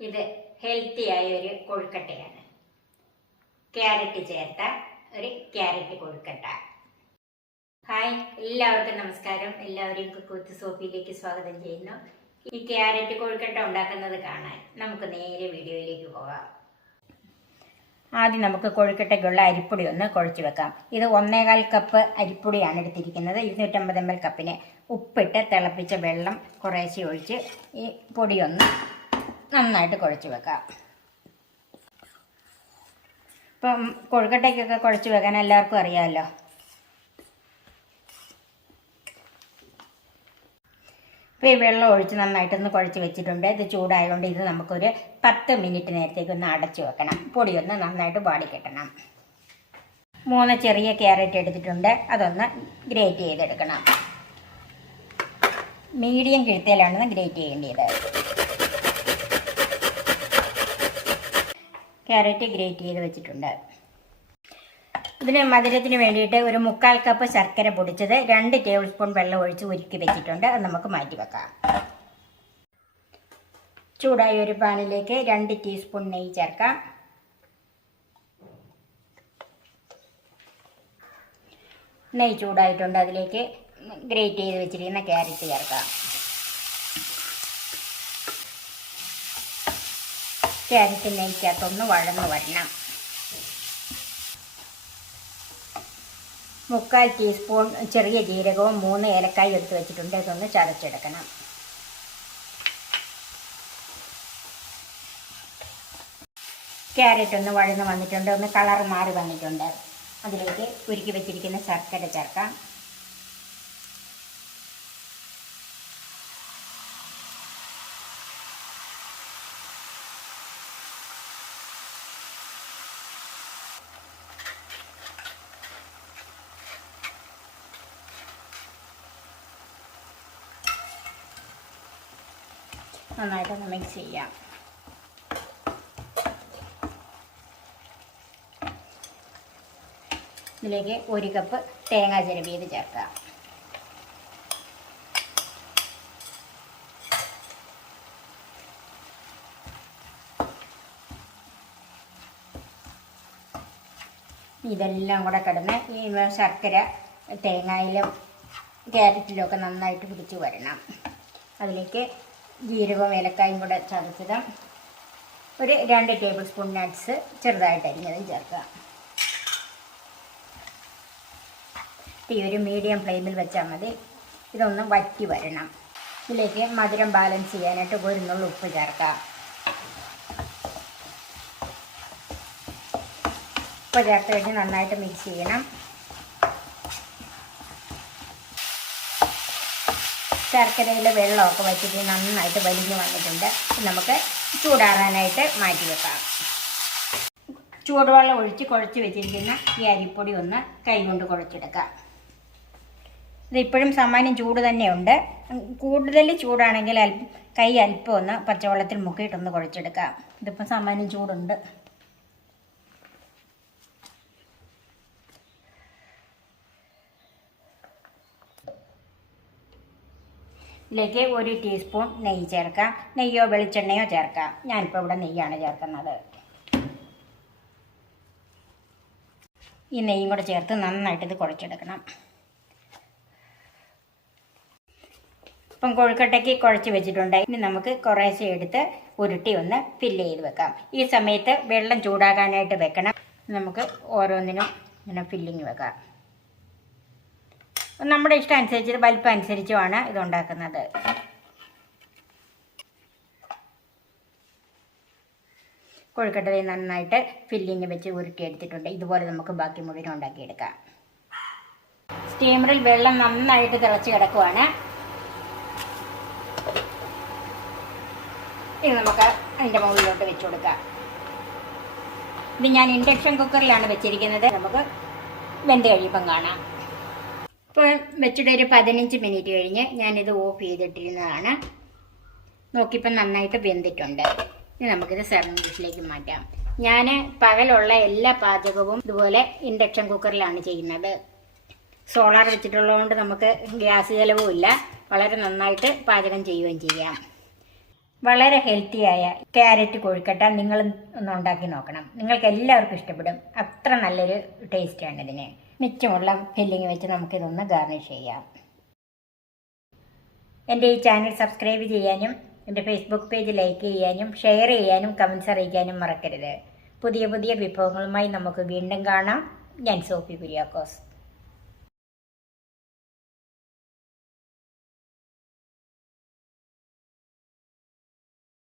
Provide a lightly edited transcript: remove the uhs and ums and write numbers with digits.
ഇത് ഹെൽത്തിയായ ഒരു കൊഴുക്കട്ടയാണ്. ക്യാരറ്റ് ചേർത്ത ഒരു ക്യാരറ്റ് കൊഴുക്കട്ട. ഹായ്, എല്ലാവർക്കും നമസ്കാരം. എല്ലാവരെയും കുക്ക് സോഫിയിലേക്ക് സ്വാഗതം ചെയ്യുന്നു. ഈ ക്യാരറ്റ് കൊഴുക്കട്ട ഉണ്ടാക്കുന്നത് കാണാൻ നമുക്ക് നേരെ വീഡിയോയിലേക്ക് പോകാം. ആദ്യം നമുക്ക് കൊഴുക്കട്ടയ്ക്കുള്ള അരിപ്പൊടി ഒന്ന് കുഴച്ച് വെക്കാം. ഇത് 1.25 കപ്പ് അരിപ്പൊടിയാണ് എടുത്തിരിക്കുന്നത്. 250 ml കപ്പിന് ഉപ്പിട്ട് തിളപ്പിച്ച വെള്ളം കുറേശ്ശെ ഒഴിച്ച് ഈ പൊടിയൊന്ന് നന്നായിട്ട് കുഴച്ച് വെക്കാം. ഇപ്പം കൊഴുക്കട്ടയ്ക്കൊക്കെ കുഴച്ച് വെക്കാൻ എല്ലാവർക്കും അറിയാമല്ലോ. ഇപ്പോൾ ഈ വെള്ളം ഒഴിച്ച് നന്നായിട്ടൊന്ന് കുഴച്ച് വെച്ചിട്ടുണ്ട്. ഇത് ചൂടായതുകൊണ്ട് ഇത് നമുക്കൊരു 10 മിനിറ്റ് നേരത്തേക്ക് ഒന്ന് അടച്ചു വെക്കണം. പൊടിയൊന്ന് നന്നായിട്ട് വാടിക്കെട്ടണം. 3 ചെറിയ ക്യാരറ്റ് എടുത്തിട്ടുണ്ട്. അതൊന്ന് ഗ്രേറ്റ് ചെയ്തെടുക്കണം. മീഡിയം കിഴുത്തയിലാണ് ഗ്രേറ്റ് ചെയ്യേണ്ടത്. ക്യാരറ്റ് ഗ്രേറ്റ് ചെയ്ത് വെച്ചിട്ടുണ്ട്. ഇതിന് മധുരത്തിന് വേണ്ടിയിട്ട് ഒരു 3/4 കപ്പ് ശർക്കര പൊടിച്ചത് 2 ടേബിൾ സ്പൂൺ വെള്ളം ഒഴിച്ച് ഉരുക്കി വെച്ചിട്ടുണ്ട്. അത് നമുക്ക് മാറ്റി വെക്കാം. ചൂടായ ഒരു പാനിലേക്ക് 2 ടീസ്പൂൺ നെയ്യ് ചേർക്കാം. നെയ്യ് ചൂടായിട്ടുണ്ട്. അതിലേക്ക് ഗ്രേറ്റ് ചെയ്ത് വെച്ചിരിക്കുന്ന ക്യാരറ്റ് ചേർക്കാം. ക്യാരറ്റ് നെയ്ക്കകത്തൊന്ന് വഴന്ന് വരണം. 3/4 ടീസ്പൂൺ ചെറിയ ജീരകവും 3 ഏലക്കായി എടുത്ത് വെച്ചിട്ടുണ്ട്. ഇതൊന്ന് ചതച്ചെടുക്കണം. ക്യാരറ്റ് ഒന്ന് വഴന്ന് വന്നിട്ടുണ്ട്. ഒന്ന് കളർ മാറി വന്നിട്ടുണ്ട്. അതിലേക്ക് ഉരുക്കി വെച്ചിരിക്കുന്ന ശർക്കര ചേർക്കാം. നന്നായിട്ടൊന്ന് മിക്സ് ചെയ്യാം. ഇതിലേക്ക് 1 കപ്പ് തേങ്ങ ചിരവിയത് ചേർക്കാം. ഇതെല്ലാം കൂടെ കിടന്ന് ഈ ശർക്കര തേങ്ങയിലും ക്യാരറ്റിലും ഒക്കെ നന്നായിട്ട് പിടിച്ച് വരണം. അതിലേക്ക് ജീരകവും ഏലക്കായും കൂടെ ചതച്ചത്, ഒരു 2 ടേബിൾ സ്പൂൺ നട്ട്സ് ചെറുതായിട്ട് അരിഞ്ഞതും ചേർക്കാം. തീ ഒരു മീഡിയം ഫ്ലെയിമിൽ വെച്ചാൽ മതി. ഇതൊന്ന് വറ്റി വരണം. ഇതിലേക്ക് മധുരം ബാലൻസ് ചെയ്യാനായിട്ട് 1 നുള്ളി ഉപ്പ് ചേർക്കാം. ഉപ്പ് ചേർത്ത് കഴിഞ്ഞ് നന്നായിട്ട് മിക്സ് ചെയ്യണം. ശർക്കരയിലെ വെള്ളമൊക്കെ വറ്റിട്ട് നന്നായിട്ട് വലിഞ്ഞ് വന്നിട്ടുണ്ട്. നമുക്ക് ചൂടാറാനായിട്ട് മാറ്റി വെക്കാം. ചൂടുവെള്ളം ഒഴിച്ച് കുഴച്ച് വെച്ചിരിക്കുന്ന ഈ അരിപ്പൊടി ഒന്ന് കൈകൊണ്ട് കുഴച്ചെടുക്കാം. ഇതിപ്പോഴും സാമാന്യം ചൂട് തന്നെയുണ്ട്. കൂടുതൽ ചൂടാണെങ്കിൽ കൈ അല്പം ഒന്ന് പച്ചവെള്ളത്തിൽ മുക്കിയിട്ടൊന്ന് കുഴച്ചെടുക്കാം. ഇതിപ്പം സാമാന്യം ചൂടുണ്ട്. ഇതിലേക്ക് 1 ടീസ്പൂൺ നെയ്യ് ചേർക്കാം. നെയ്യോ വെളിച്ചെണ്ണയോ ചേർക്കാം. ഞാനിപ്പോൾ ഇവിടെ നെയ്യാണ് ചേർക്കുന്നത്. ഈ നെയ്യും കൂടെ ചേർത്ത് നന്നായിട്ട് ഇത് കുഴച്ചെടുക്കണം. ഇപ്പം കൊഴുക്കട്ടയ്ക്ക് കുഴച്ച് വെച്ചിട്ടുണ്ട്. ഇനി നമുക്ക് കുറേശ്ശെ എടുത്ത് ഉരുട്ടി ഒന്ന് ഫില്ല് ചെയ്ത് വെക്കാം. ഈ സമയത്ത് വെള്ളം ചൂടാകാനായിട്ട് വെക്കണം. നമുക്ക് ഓരോന്നിനും ഇങ്ങനെ ഫില്ലിങ് വെക്കാം. നമ്മുടെ ഇഷ്ടം അനുസരിച്ച് വലിപ്പം അനുസരിച്ചുമാണ് ഇതുണ്ടാക്കുന്നത്. കൊഴുക്കട്ടയിൽ നന്നായിട്ട് ഫില്ലിങ് വെച്ച് ഉരുട്ടിയെടുത്തിട്ടുണ്ട്. ഇതുപോലെ നമുക്ക് ബാക്കി മുഴുവൻ ഉണ്ടാക്കിയെടുക്കാം. സ്റ്റീമറിൽ വെള്ളം നന്നായിട്ട് തിളച്ച് കിടക്കുവാണ്. ഇത് നമുക്ക് അതിൻ്റെ മുകളിലോട്ട് വെച്ച് കൊടുക്കാം. ഇത് ഞാൻ ഇൻഡക്ഷൻ കുക്കറിലാണ് വെച്ചിരിക്കുന്നത്. നമുക്ക് വെന്ത് കഴിയുമ്പം കാണാം. ഇപ്പോൾ വെച്ചിട്ട് ഒരു 15 മിനിറ്റ് കഴിഞ്ഞ് ഞാനിത് ഓഫ് ചെയ്തിട്ടിരുന്നതാണ്. നോക്കിയപ്പോൾ നന്നായിട്ട് വെന്തിട്ടുണ്ട്. ഇനി നമുക്കിത് സെർവിങ് ഡിഷിലേക്ക് മാറ്റാം. ഞാൻ പകലുള്ള എല്ലാ പാചകവും ഇതുപോലെ ഇൻഡക്ഷൻ കുക്കറിലാണ് ചെയ്യുന്നത്. സോളാർ വെച്ചിട്ടുള്ളതുകൊണ്ട് നമുക്ക് ഗ്യാസ് ചിലവും ഇല്ല. വളരെ നന്നായിട്ട് പാചകം ചെയ്യുകയും ചെയ്യാം. വളരെ ഹെൽത്തിയായ ക്യാരറ്റ് കൊഴുക്കട്ട നിങ്ങൾ ഒന്ന് ഉണ്ടാക്കി നോക്കണം. നിങ്ങൾക്ക് എല്ലാവർക്കും ഇഷ്ടപ്പെടും. അത്ര നല്ലൊരു ടേസ്റ്റാണ് ഇതിന്. മിച്ചമുള്ള ഫില്ലിങ് വെച്ച് നമുക്കിതൊന്ന് ഗാർണിഷ് ചെയ്യാം. എൻ്റെ ഈ ചാനൽ സബ്സ്ക്രൈബ് ചെയ്യാനും എൻ്റെ ഫേസ്ബുക്ക് പേജ് ലൈക്ക് ചെയ്യാനും ഷെയർ ചെയ്യാനും കമൻസ് അറിയിക്കാനും മറക്കരുത്. പുതിയ പുതിയ വിഭവങ്ങളുമായി നമുക്ക് വീണ്ടും കാണാം. ഞാൻ സോഫി കുര്യാക്കോസ്.